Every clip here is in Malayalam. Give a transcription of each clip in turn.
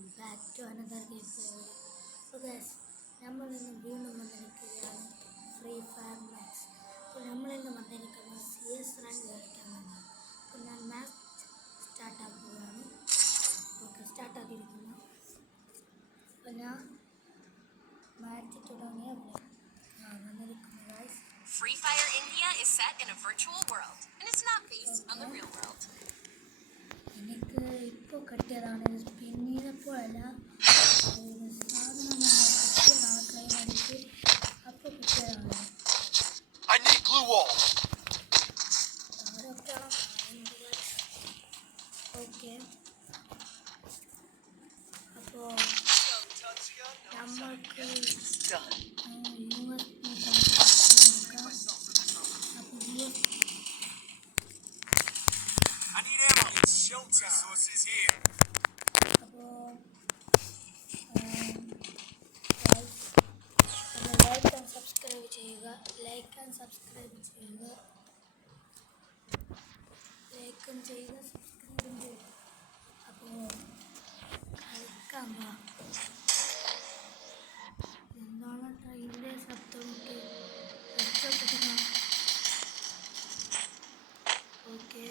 welcome back to another gameplay. So guys, നമ്മൾ ഇന്ന് വീണ്ടും വന്നിരിക്കുകയാണ് ഫ്രീ ഫയർ മാച്ച്. അപ്പോൾ നമ്മൾ ഇന്ന് വന്നിരിക്കുന്നത് CS റാങ്ക് കളിക്കാനാണ്. അപ്പോൾ ഞാൻ മാച്ച് സ്റ്റാർട്ട് ആക്കുകയാണ്. ഓക്കെ, സ്റ്റാർട്ട് ആക്കിയിരിക്കുന്നു. അപ്പോൾ ഞാൻ മാച്ച് തുടങ്ങിയ വന്നിരിക്കുന്നു guys. Free Fire India is set in a virtual world and it's not based on the real world. എനിക്ക് ഇപ്പോൾ കിട്ടിയതാണ്, പിന്നീടപ്പോഴല്ല സാധനം കിട്ടിയതാണ്, കൈമടിച്ച് അപ്പോൾ കിട്ടിയതാണ്. ആരൊക്കെയാണ് ഓക്കെ. അപ്പോൾ നമ്മൾക്ക് സബ്സ്ക്രൈബ് ചെയ്യുക, ലൈക്കും സബ്സ്ക്രൈബും ചെയ്യുക. അപ്പോൾ കളിക്കാൻ പോവാം. എന്താണ് ട്രെയിനിൻ്റെ ശബ്ദമൊക്കെ രക്ഷപ്പെടുക. ഓക്കെ,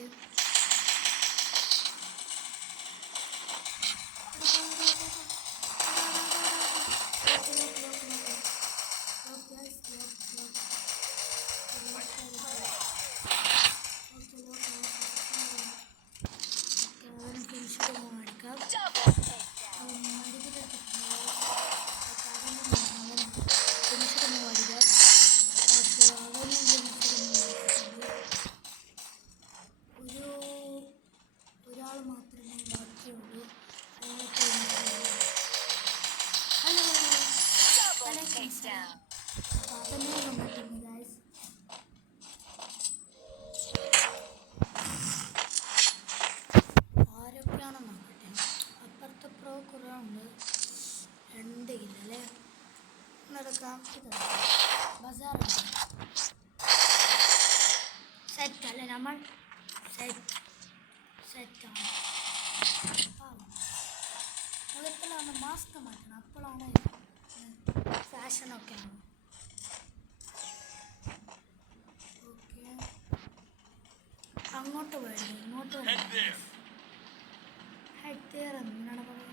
ആരൊക്കെയാണോ നോക്കട്ടെ. അപ്പുറത്തെ പ്രോ കുറേ ഉണ്ട്, 2 കില്ലല്ലേ നടക്കാം. ബസാറുണ്ട്, സെറ്റല്ലേ നമ്മൾ, സെറ്റാണ്. എപ്പോഴാണ് മാസ്ക് മാറ്റണം, അപ്പോഴാണ് ഫാഷനൊക്കെ ആണ്. ഓക്കെ, അങ്ങോട്ട് പോയി ഇങ്ങോട്ട് ഹെഡ് തേർ എന്നാണ് പറയുന്നത്.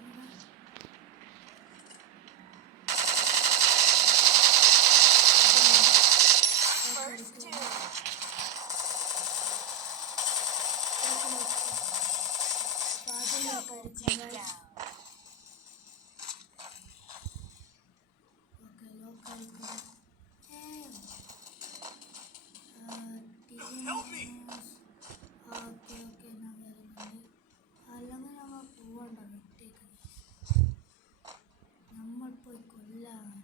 നമ്മൾ പോയി കൊല്ലാണ്.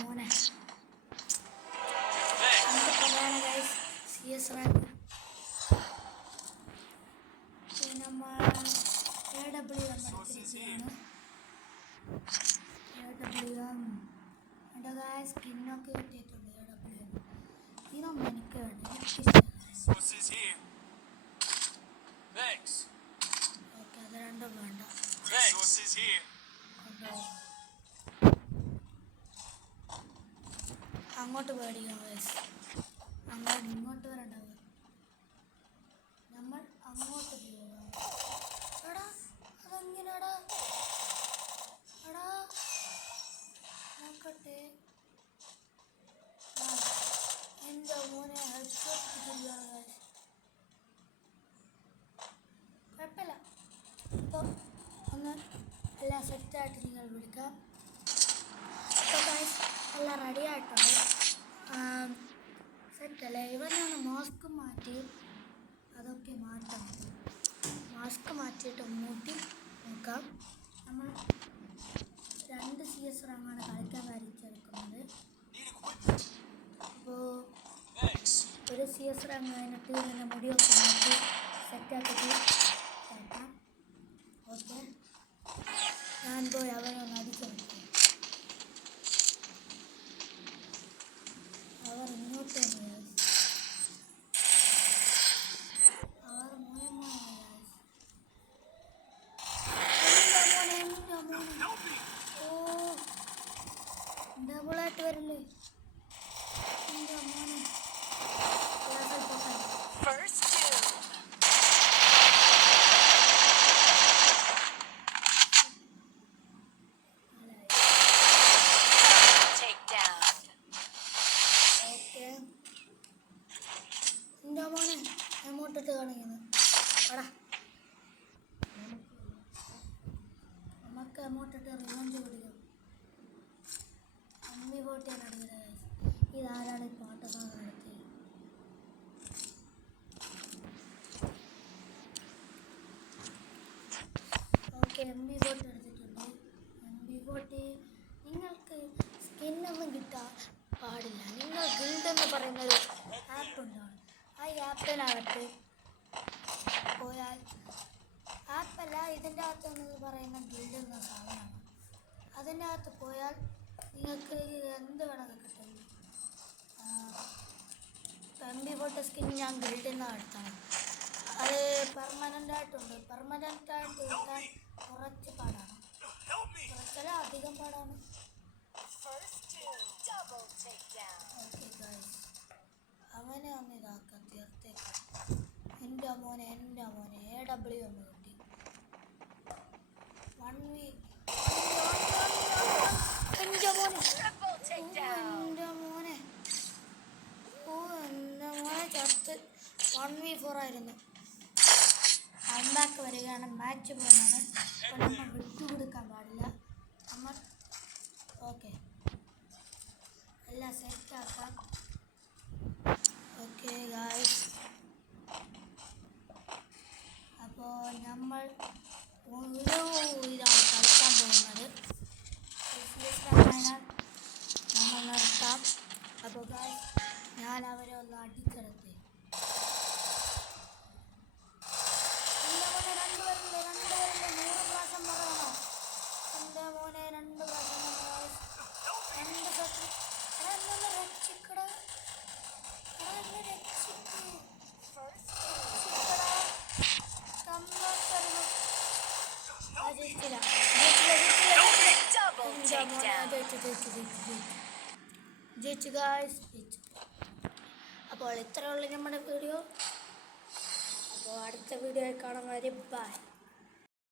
മോനെ CS റാങ്ക് നമ്മൾ AWM എൻ്റെ ഗായ്സ് സ്കിന്നൊക്കെ കിട്ടിയിട്ടുണ്ട്. AWM ഇതൊന്നും എനിക്ക് വേണ്ട. ഓക്കെ, അത് രണ്ടും വേണ്ട. അങ്ങോട്ട് പേടിക്കാം ഗായ്സ്, ഇങ്ങോട്ട് വരണ്ടാവുക. നമ്മൾ അങ്ങോട്ട് പോവുക. എടാ അതെങ്ങനെയാടാ, എടാ നോക്കട്ടെ. എൻ്റെ മോനെ ഹെഡ്ഷോട്ട് കിട്ടുകയാണ് ഗായ്സ്. കുഴപ്പമില്ല, അപ്പോൾ ഒന്ന് എല്ലാം സെറ്റായിട്ട് നിങ്ങൾ വിളിക്കാം. അപ്പോൾ ഗായ്സ് എല്ലാം റെഡി ആയിട്ടുണ്ട്. സെറ്റല്ലേ. ഇവനാണ് മാസ്ക് മാറ്റി, അതൊക്കെ മാറ്റാം. മാസ്ക് മാറ്റിയിട്ട് മൂട്ടി നോക്കാം. നമ്മൾ 2 CS റാങ്കാണ് കളിക്കാൻ കാര്യമെടുക്കുന്നത്. അപ്പോൾ ഒരു CS റാങ്ക് കഴിഞ്ഞിട്ട് ഇങ്ങനെ മുടിയൊക്കെ മാറ്റി സെറ്റാക്കിട്ട് കേട്ടാം. ഓക്കെ, ഞാൻ പോയി അവരൊന്ന് അടിച്ചു നോക്കാം. അവർ ഇങ്ങോട്ട് വന്നു guys. അവർ മോയമായ എൻ്റെ മോനെ ഓ ഡബിളായിട്ട് വരില്ലേ എൻ്റെ മോനെ. First two. Takedown. ഓക്കെ, എൻ്റെ മോനെ എമൗണ്ടിട്ട് കാണിക്കുന്നു. എടാ നമുക്ക് എമൗണ്ടിട്ട് റിവഞ്ച് പിടിക്കും. അമ്മി പോട്ടിയാണ് അടിക്കുന്നത്. ഇതാരാണ് ഈ പാട്ട് സോങ് നടത്തിയത്? ഓക്കെ, MB ബോട്ട് എടുത്തിട്ടുണ്ട്. MB ബോട്ട് നിങ്ങൾക്ക് സ്കിന്നൊന്നും കിട്ടാൻ പാടില്ല. നിങ്ങൾ ഗിൽഡ് എന്ന് പറയുന്നൊരു ആപ്പ് ഉണ്ടാവും. ആ ആപ്പിനകത്ത് പോയാൽ, ആപ്പല്ല ഇതിൻ്റെ അകത്ത് എന്ന് പറയുന്ന ഗിൽഡ് എന്ന സാധനമാണ്. അതിൻ്റെ അകത്ത് പോയാൽ നിങ്ങൾക്ക് എന്ത് വേണമെങ്കിൽ കിട്ടും. MB ബോട്ട് സ്കിൻ ഞാൻ ഗിൽഡിൽ നിന്നാണ് എടുത്താണ്. അത് പെർമനൻ്റ് ആയിട്ടുണ്ട്. പെർമനൻ്റ് ആയിട്ട് കിട്ടാൻ കുറച്ച് പാടാണ്, കുറച്ചല്ല അധികം പാടാണ്. First two. Double takedown. Okay guys, അവനെ ഒന്ന് ഇതാക്കാം, തീർത്തേക്കാം. എൻ്റെ മോനെ AW ഒന്ന് കിട്ടി. 1v എൻ്റെ മോനെ Triple takedown. എൻ്റെ മോനെ എൻ്റെ മോനെ ചത്ത്. 1v4 ആയിരുന്നു. കംബാക്ക് വരികയാണ്, മാച്ച് പോകാനാണ്. അപ്പോൾ നമ്മൾ വിട്ടുകൊടുക്കാൻ പാടില്ല. നമ്മൾ ഓക്കെ എല്ലാം സെറ്റാക്കാം. ഓക്കെ ഗായ്സ്, അപ്പോൾ നമ്മൾ ഇതാണ് കളിക്കാൻ പോകുന്നത്. നമ്മൾ നിർത്താം. അപ്പോൾ ഗായ്സ്, ഞാൻ അവരെ ഒന്ന് അടിക്കിടത്തി. എൻ്റെ മോനെ 2 പ്രാവശ്യം പറയണോ? എൻ്റെ മോനെ 2 പ്രാവശ്യം രക്ഷിക്കട. Double takedown. ജയിച്ചു ഗായ്സ്, ജയിച്ചു. അപ്പോൾ ഇത്രയുള്ള നമ്മുടെ വീഡിയോ. അപ്പോൾ അടുത്ത വീഡിയോയിൽ കാണാൻ വരെ ബൈ.